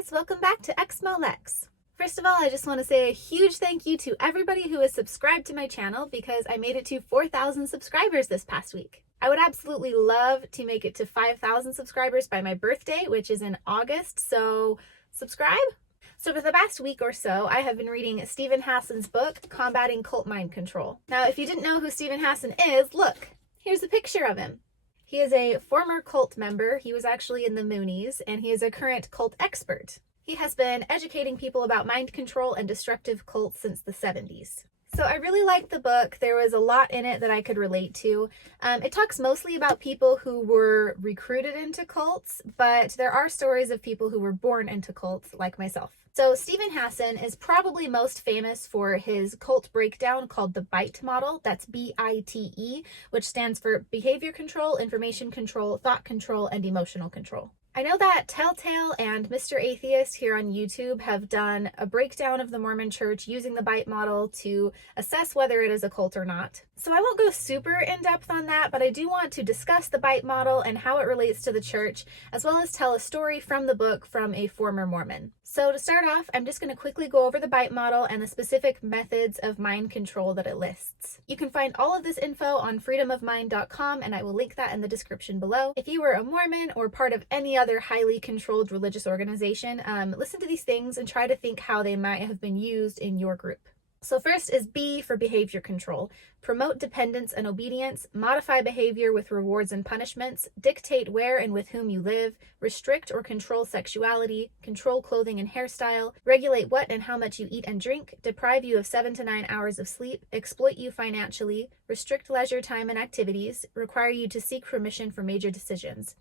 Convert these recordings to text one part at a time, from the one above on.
guys, welcome back to exmolex. First of all, I just want to say a huge thank you to everybody who has subscribed to my channel because I made it to 4,000 subscribers this past week. I would absolutely love to make it to 5,000 subscribers by my birthday, which is in August, so subscribe. So for the past week or so, I have been reading Stephen Hassan's book, Combating Cult Mind Control. Now, if you didn't know who Stephen Hassan is, look, here's a picture of him. He is a former cult member. He was actually in the Moonies, and he is a current cult expert. He has been educating people about mind control and destructive cults since the 70s. So I really liked the book. There was a lot in it that I could relate to. It talks mostly about people who were recruited into cults, but there are stories of people who were born into cults, like myself. So Stephen Hassan is probably most famous for his cult breakdown called the BITE model. That's B-I-T-E, which stands for behavior control, information control, thought control, and emotional control. I know that Telltale and Mr. Atheist here on YouTube have done a breakdown of the Mormon Church using the BITE model to assess whether it is a cult or not. So I won't go super in depth on that, but I do want to discuss the BITE model and how it relates to the church, as well as tell a story from the book from a former Mormon. So to start off, I'm just going to quickly go over the BITE model and the specific methods of mind control that it lists. You can find all of this info on freedomofmind.com, and I will link that in the description below. If you were a Mormon or part of any other highly controlled religious organization, listen to these things and try to think how they might have been used in your group. So first is B for behavior control. Promote dependence and obedience, modify behavior with rewards and punishments, dictate where and with whom you live, restrict or control sexuality, control clothing and hairstyle, regulate what and how much you eat and drink, deprive you of 7 to 9 hours of sleep, exploit you financially, restrict leisure time and activities, require you to seek permission for major decisions.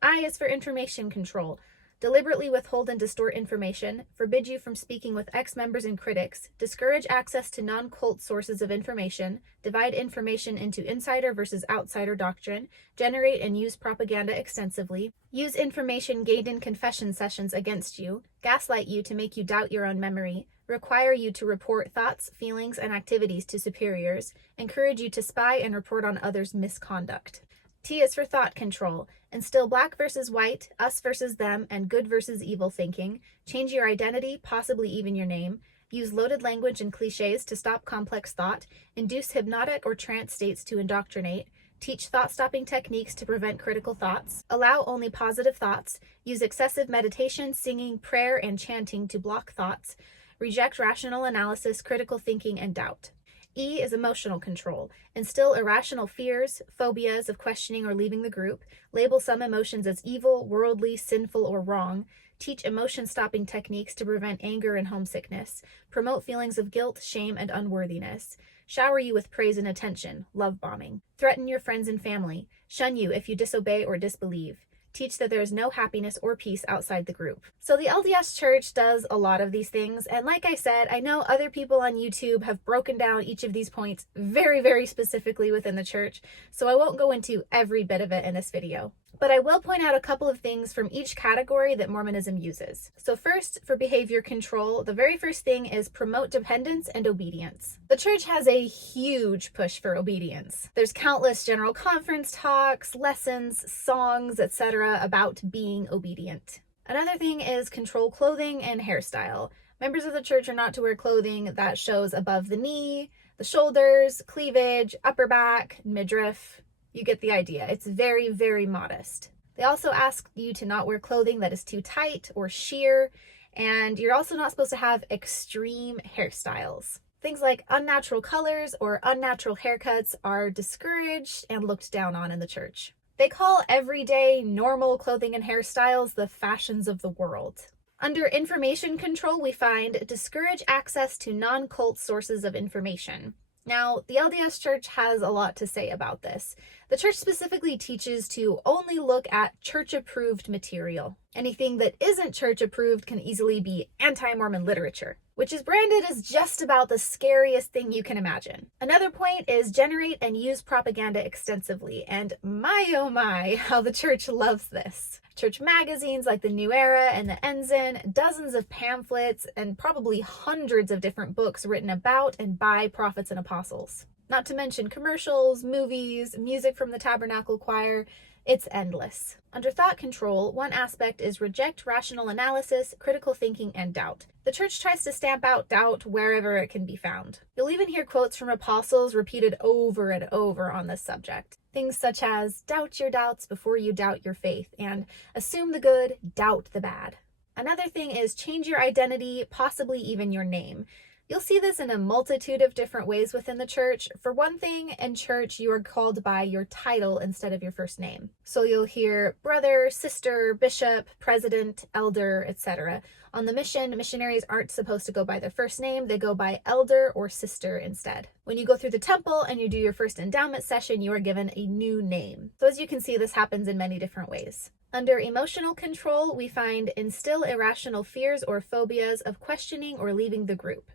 I is for information control. Deliberately withhold and distort information, forbid you from speaking with ex-members and critics, discourage access to non-cult sources of information, divide information into insider versus outsider doctrine, generate and use propaganda extensively, use information gained in confession sessions against you, gaslight you to make you doubt your own memory, require you to report thoughts, feelings, and activities to superiors, encourage you to spy and report on others' misconduct. T is for thought control. Instill black versus white, us versus them, and good versus evil thinking. Change your identity, possibly even your name. Use loaded language and cliches to stop complex thought. Induce hypnotic or trance states to indoctrinate. Teach thought-stopping techniques to prevent critical thoughts. Allow only positive thoughts. Use excessive meditation, singing, prayer, and chanting to block thoughts. Reject rational analysis, critical thinking, and doubt. E is emotional control. Instill irrational fears, phobias of questioning or leaving the group. Label some emotions as evil, worldly, sinful, or wrong. Teach emotion-stopping techniques to prevent anger and homesickness. Promote feelings of guilt, shame, and unworthiness. Shower you with praise and attention, love bombing. Threaten your friends and family. Shun you if you disobey or disbelieve. Teach that there is no happiness or peace outside the group. So the LDS Church does a lot of these things, and like I said, I know other people on YouTube have broken down each of these points very, very specifically within the church, so I won't go into every bit of it in this video. But I will point out a couple of things from each category that Mormonism uses. So first, for behavior control, the very first thing is promote dependence and obedience. The church has a huge push for obedience. There's countless general conference talks, lessons, songs, etc. about being obedient. Another thing is control clothing and hairstyle. Members of the church are not to wear clothing that shows above the knee, the shoulders, cleavage, upper back, midriff. You get the idea. It's very, very modest. They also ask you to not wear clothing that is too tight or sheer, and you're also not supposed to have extreme hairstyles. Things like unnatural colors or unnatural haircuts are discouraged and looked down on in the church. They call everyday, normal clothing and hairstyles the fashions of the world. Under information control, we find discourage access to non-cult sources of information. Now, the LDS Church has a lot to say about this. The church specifically teaches to only look at church-approved material. Anything that isn't church-approved can easily be anti-Mormon literature, which is branded as just about the scariest thing you can imagine. Another point is generate and use propaganda extensively, and my oh my, how the church loves this. Church magazines like the New Era and the Ensign, dozens of pamphlets, and probably hundreds of different books written about and by prophets and apostles. Not to mention commercials, movies, music from the Tabernacle Choir. It's endless. Under thought control, one aspect is reject rational analysis, critical thinking, and doubt. The church tries to stamp out doubt wherever it can be found. You'll even hear quotes from apostles repeated over and over on this subject. Things such as, doubt your doubts before you doubt your faith, and assume the good, doubt the bad. Another thing is change your identity, possibly even your name. You'll see this in a multitude of different ways within the church. For one thing, in church, you are called by your title instead of your first name. So you'll hear brother, sister, bishop, president, elder, etc. On the mission, missionaries aren't supposed to go by their first name. They go by elder or sister instead. When you go through the temple and you do your first endowment session, you are given a new name. So as you can see, this happens in many different ways. Under emotional control, we find instill irrational fears or phobias of questioning or leaving the group.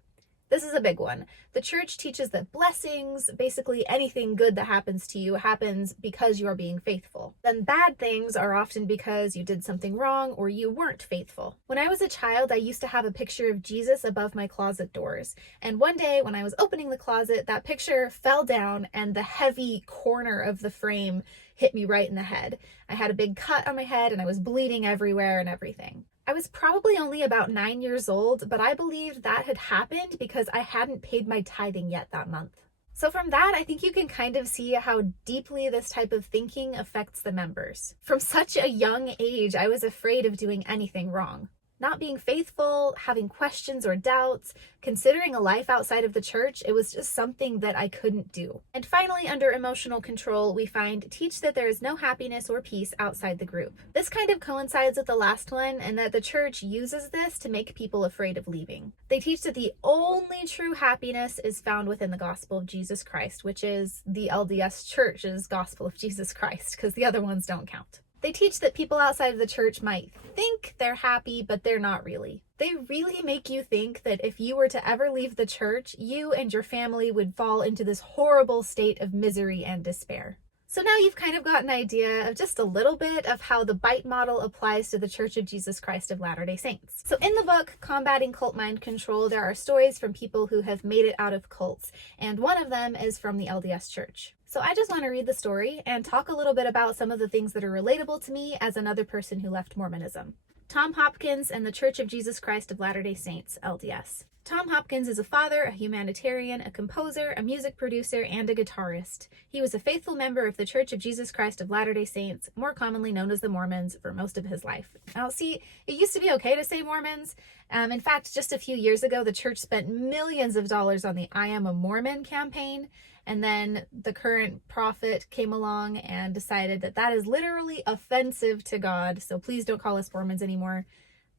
This is a big one. The church teaches that blessings, basically anything good that happens to you, happens because you are being faithful. Then bad things are often because you did something wrong or you weren't faithful. When I was a child, I used to have a picture of Jesus above my closet doors. And one day when I was opening the closet, that picture fell down and the heavy corner of the frame hit me right in the head. I had a big cut on my head and I was bleeding everywhere and everything. I was probably only about 9 years old, but I believed that had happened because I hadn't paid my tithing yet that month. So from that, I think you can kind of see how deeply this type of thinking affects the members. From such a young age, I was afraid of doing anything wrong. Not being faithful, having questions or doubts, considering a life outside of the church, it was just something that I couldn't do. And finally, under emotional control, we find teach that there is no happiness or peace outside the group. This kind of coincides with the last one, and that the church uses this to make people afraid of leaving. They teach that the only true happiness is found within the gospel of Jesus Christ, which is the LDS Church's gospel of Jesus Christ, because the other ones don't count. They teach that people outside of the church might think they're happy, but they're not really. They really make you think that if you were to ever leave the church, you and your family would fall into this horrible state of misery and despair. So now you've kind of got an idea of just a little bit of how the bite model applies to the Church of Jesus Christ of Latter-day Saints. So in the book, Combating Cult Mind Control, there are stories from people who have made it out of cults, and one of them is from the LDS Church. So I just want to read the story and talk a little bit about some of the things that are relatable to me as another person who left Mormonism. Tom Hopkins and the Church of Jesus Christ of Latter-day Saints, LDS. Tom Hopkins is a father, a humanitarian, a composer, a music producer, and a guitarist. He was a faithful member of the Church of Jesus Christ of Latter-day Saints, more commonly known as the Mormons, for most of his life. Now, see, it used to be okay to say Mormons. In fact, just a few years ago, the church spent millions of dollars on the I Am a Mormon campaign, and then the current prophet came along and decided that that is literally offensive to God, so please don't call us Mormons anymore.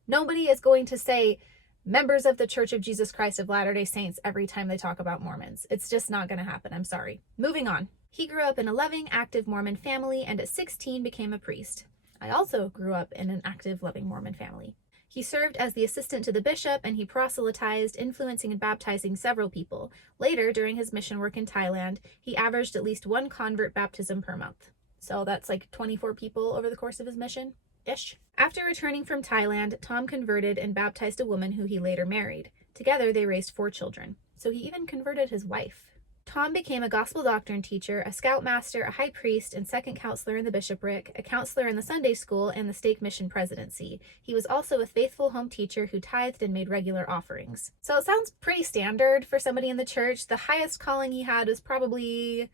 Nobody is going to say members of the Church of Jesus Christ of Latter-day Saints every time they talk about Mormons. It's just not going to happen. I'm sorry. Moving on. He grew up in a loving, active Mormon family and at 16 became a priest. I also grew up in an active, loving Mormon family. He served as the assistant to the bishop and he proselytized, influencing and baptizing several people. Later, during his mission work in Thailand, he averaged at least one convert baptism per month. So that's like 24 people over the course of his mission-ish. After returning from Thailand, Tom converted and baptized a woman who he later married. Together, they raised 4 children. So he even converted his wife. Tom became a gospel doctrine teacher, a scoutmaster, a high priest, and second counselor in the bishopric, a counselor in the Sunday school, and the stake mission presidency. He was also a faithful home teacher who tithed and made regular offerings. So it sounds pretty standard for somebody in the church. The highest calling he had was probably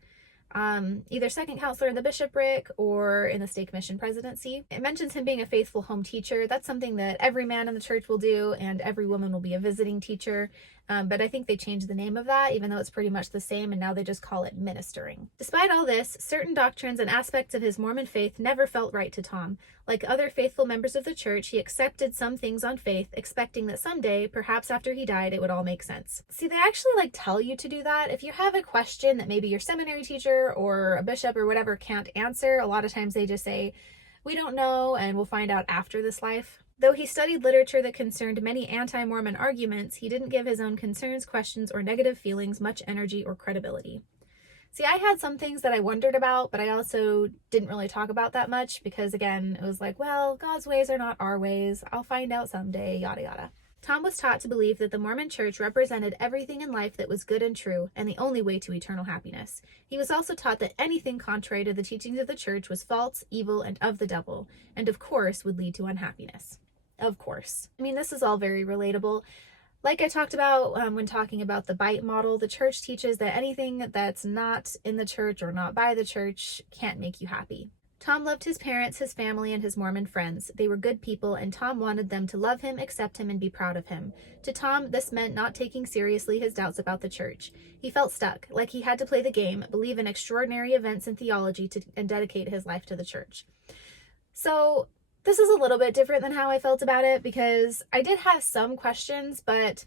either second counselor in the bishopric or in the stake mission presidency. It mentions him being a faithful home teacher. That's something that every man in the church will do, and every woman will be a visiting teacher. But I think they changed the name of that, even though it's pretty much the same, and now they just call it ministering. Despite all this, certain doctrines and aspects of his Mormon faith never felt right to Tom. Like other faithful members of the church, he accepted some things on faith, expecting that someday, perhaps after he died, it would all make sense. See, they actually tell you to do that. If you have a question that maybe your seminary teacher or a bishop or whatever can't answer, a lot of times they just say, "We don't know, and we'll find out after this life." Though he studied literature that concerned many anti-Mormon arguments, he didn't give his own concerns, questions, or negative feelings much energy or credibility. See, I had some things that I wondered about, but I also didn't really talk about that much because, again, it was like, well, God's ways are not our ways. I'll find out someday, yada yada. Tom was taught to believe that the Mormon Church represented everything in life that was good and true, and the only way to eternal happiness. He was also taught that anything contrary to the teachings of the church was false, evil, and of the devil, and of course would lead to unhappiness. Of course. I mean, this is all very relatable. Like I talked about when talking about the bite model, the church teaches that anything that's not in the church or not by the church can't make you happy. Tom loved his parents, his family, and his Mormon friends. They were good people, and Tom wanted them to love him, accept him, and be proud of him. To Tom, this meant not taking seriously his doubts about the church. He felt stuck, like he had to play the game, believe in extraordinary events and theology, and dedicate his life to the church. So this is a little bit different than how I felt about it, because I did have some questions, but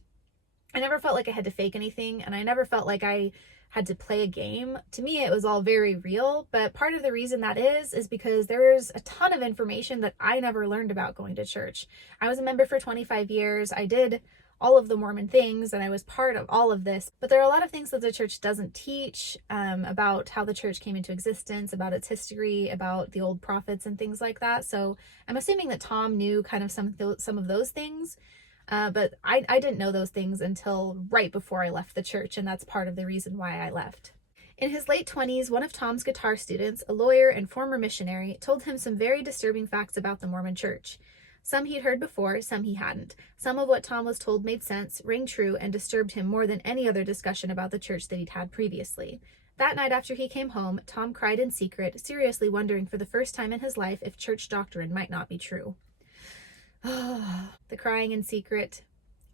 I never felt like I had to fake anything, and I never felt like I had to play a game. To me, it was all very real, but part of the reason that is because there's a ton of information that I never learned about going to church. I was a member for 25 years. I did all of the Mormon things, and I was part of all of this, but there are a lot of things that the church doesn't teach about how the church came into existence, about its history, about the old prophets and things like that. So I'm assuming that Tom knew kind of some of those things. But I didn't know those things until right before I left the church, and that's part of the reason why I left. In his late 20s, one of Tom's guitar students, a lawyer and former missionary, told him some very disturbing facts about the Mormon church. Some he'd heard before, some he hadn't. Some of what Tom was told made sense, rang true, and disturbed him more than any other discussion about the church that he'd had previously. That night after he came home, Tom cried in secret, seriously wondering for the first time in his life if church doctrine might not be true. The crying in secret.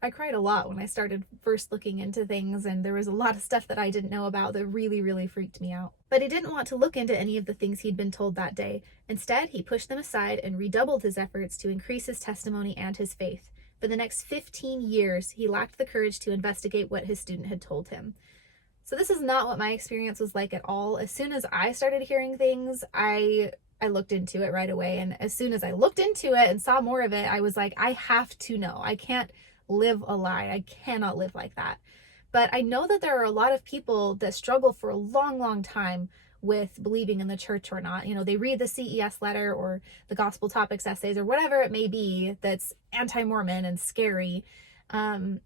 I cried a lot when I started first looking into things, and there was a lot of stuff that I didn't know about that really, really freaked me out. But he didn't want to look into any of the things he'd been told that day. Instead, he pushed them aside and redoubled his efforts to increase his testimony and his faith. For the next 15 years, he lacked the courage to investigate what his student had told him. So this is not what my experience was like at all. As soon as I started hearing things, I looked into it right away. And as soon as I looked into it and saw more of it, I was like, I have to know. I can't live a lie. I cannot live like that. But I know that there are a lot of people that struggle for a long, long time with believing in the church or not. You know, they read the CES letter or the gospel topics essays or whatever it may be that's anti-Mormon and scary. And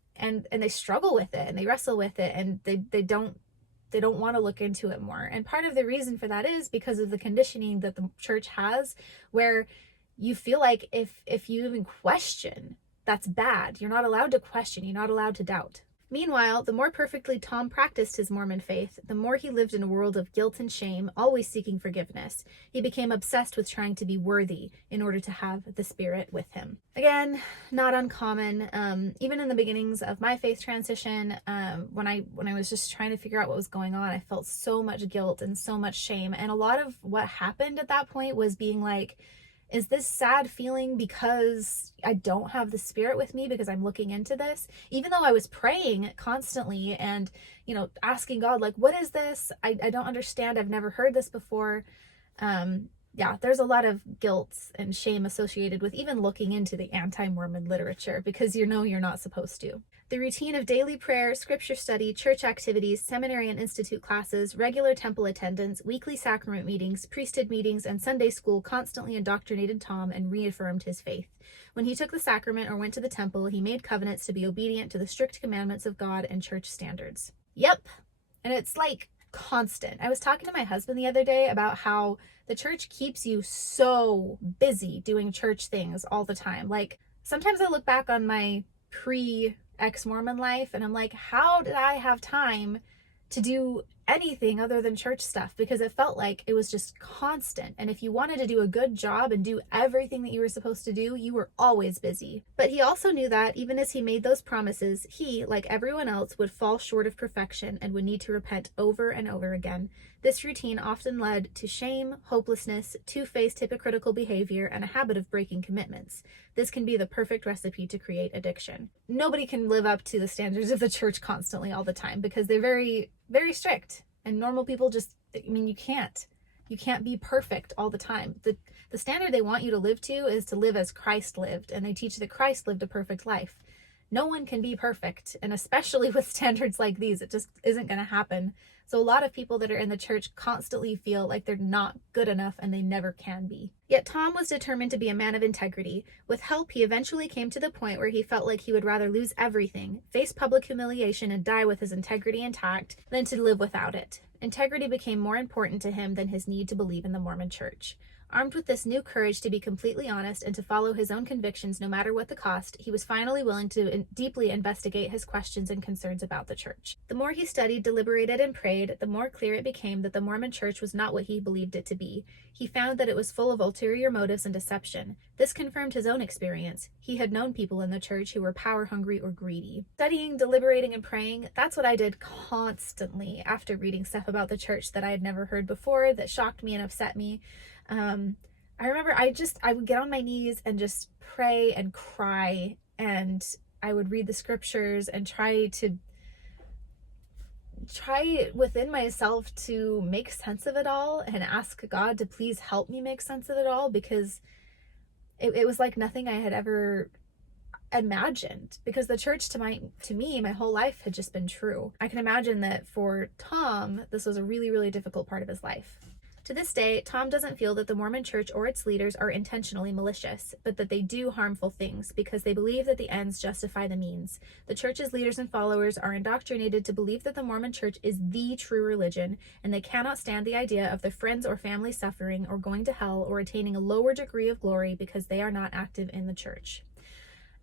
they struggle with it and they wrestle with it, and they don't want to look into it more. And part of the reason for that is because of the conditioning that the church has, where you feel like if you even question, that's bad. You're not allowed to question. You're not allowed to doubt. Meanwhile, the more perfectly Tom practiced his Mormon faith, the more he lived in a world of guilt and shame, always seeking forgiveness. He became obsessed with trying to be worthy in order to have the Spirit with him. Again, not uncommon. Even in the beginnings of my faith transition, when I was just trying to figure out what was going on, I felt so much guilt and so much shame. And a lot of what happened at that point was being like, is this sad feeling because I don't have the Spirit with me because I'm looking into this? Even though I was praying constantly and, asking God, like, what is this? I don't understand. I've never heard this before. There's a lot of guilt and shame associated with even looking into the anti-Mormon literature because you're not supposed to. The routine of daily prayer, scripture study, church activities, seminary and institute classes, regular temple attendance, weekly sacrament meetings, priesthood meetings, and Sunday school constantly indoctrinated Tom and reaffirmed his faith. When he took the sacrament or went to the temple, he made covenants to be obedient to the strict commandments of God and church standards. Yep. And it's like constant. I was talking to my husband the other day about how the church keeps you so busy doing church things all the time. Like, sometimes I look back on my ex-Mormon life and I'm like, how did I have time to do anything other than church stuff? Because it felt like it was just constant. And if you wanted to do a good job and do everything that you were supposed to do, you were always busy. But he also knew that even as he made those promises, he, like everyone else, would fall short of perfection and would need to repent over and over again. This routine often led to shame, hopelessness, two-faced hypocritical behavior, and a habit of breaking commitments. This can be the perfect recipe to create addiction. Nobody can live up to the standards of the church constantly all the time because they're very, very strict. And normal people you can't be perfect all the time. The standard they want you to live to is to live as Christ lived. And they teach that Christ lived a perfect life. No one can be perfect, and especially with standards like these, it just isn't going to happen. So a lot of people that are in the church constantly feel like they're not good enough and they never can be. Yet Tom was determined to be a man of integrity. With help, he eventually came to the point where he felt like he would rather lose everything, face public humiliation, and die with his integrity intact than to live without it. Integrity became more important to him than his need to believe in the Mormon Church. Armed with this new courage to be completely honest and to follow his own convictions no matter what the cost, he was finally willing to deeply investigate his questions and concerns about the church. The more he studied, deliberated, and prayed, the more clear it became that the Mormon Church was not what he believed it to be. He found that it was full of ulterior motives and deception. This confirmed his own experience. He had known people in the church who were power-hungry or greedy. Studying, deliberating, and praying, that's what I did constantly after reading stuff about the church that I had never heard before, that shocked me and upset me. I remember I would get on my knees and just pray and cry, and I would read the scriptures and try within myself to make sense of it all and ask God to please help me make sense of it all, because it was like nothing I had ever imagined, because the church to me my whole life had just been true. I can imagine that for Tom, this was a really, really difficult part of his life. To this day, Tom doesn't feel that the Mormon Church or its leaders are intentionally malicious, but that they do harmful things because they believe that the ends justify the means. The church's leaders and followers are indoctrinated to believe that the Mormon Church is the true religion, and they cannot stand the idea of their friends or family suffering or going to hell or attaining a lower degree of glory because they are not active in the church.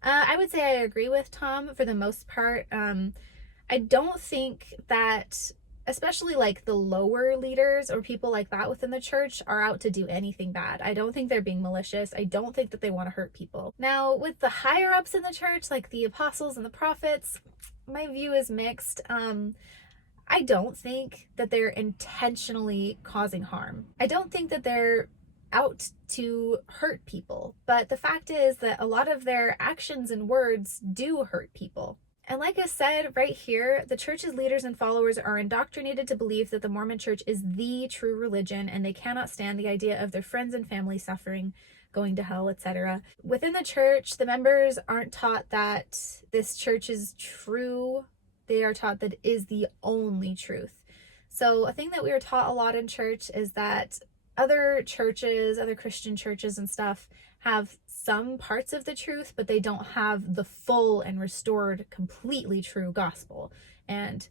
I would say I agree with Tom for the most part. I don't think that, especially like the lower leaders or people like that within the church, are out to do anything bad. I don't think they're being malicious. I don't think that they want to hurt people. Now, with the higher ups in the church, like the apostles and the prophets, my view is mixed. I don't think that they're intentionally causing harm. I don't think that they're out to hurt people, but the fact is that a lot of their actions and words do hurt people. And like I said right here, the church's leaders and followers are indoctrinated to believe that the Mormon Church is the true religion, and they cannot stand the idea of their friends and family suffering, going to hell, etc. Within the church, the members aren't taught that this church is true. They are taught that it is the only truth. So a thing that we are taught a lot in church is that other churches, other Christian churches and stuff, have some parts of the truth, but they don't have the full and restored, completely true gospel. And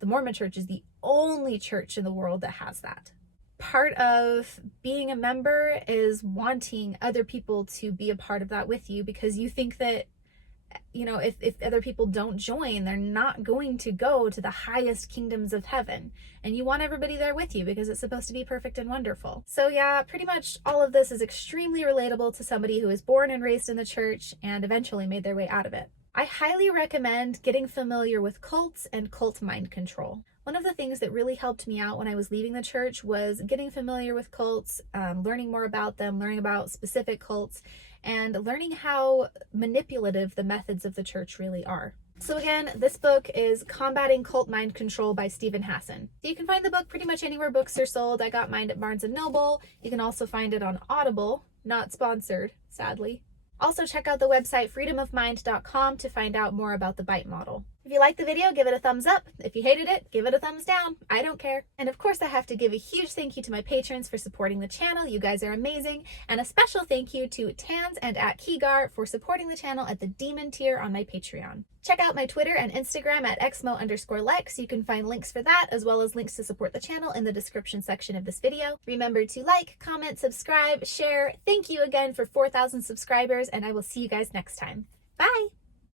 the Mormon Church is the only church in the world that has that. Part of being a member is wanting other people to be a part of that with you, because you think that, you know, if other people don't join, they're not going to go to the highest kingdoms of heaven. And you want everybody there with you because it's supposed to be perfect and wonderful. So yeah, pretty much all of this is extremely relatable to somebody who was born and raised in the church and eventually made their way out of it. I highly recommend getting familiar with cults and cult mind control. One of the things that really helped me out when I was leaving the church was getting familiar with cults, learning more about them, learning about specific cults, and learning how manipulative the methods of the church really are. So again, this book is Combating Cult Mind Control by Stephen Hassan. You can find the book pretty much anywhere books are sold. I got mine at Barnes & Noble. You can also find it on Audible, not sponsored, sadly. Also check out the website freedomofmind.com to find out more about the bite model. If you liked the video, give it a thumbs up. If you hated it, give it a thumbs down. I don't care. And of course, I have to give a huge thank you to my patrons for supporting the channel. You guys are amazing. And a special thank you to Tans and @Keegar for supporting the channel at the Demon tier on my Patreon. Check out my Twitter and Instagram at exmo_lex. You can find links for that, as well as links to support the channel in the description section of this video. Remember to like, comment, subscribe, share. Thank you again for 4,000 subscribers, and I will see you guys next time. Bye!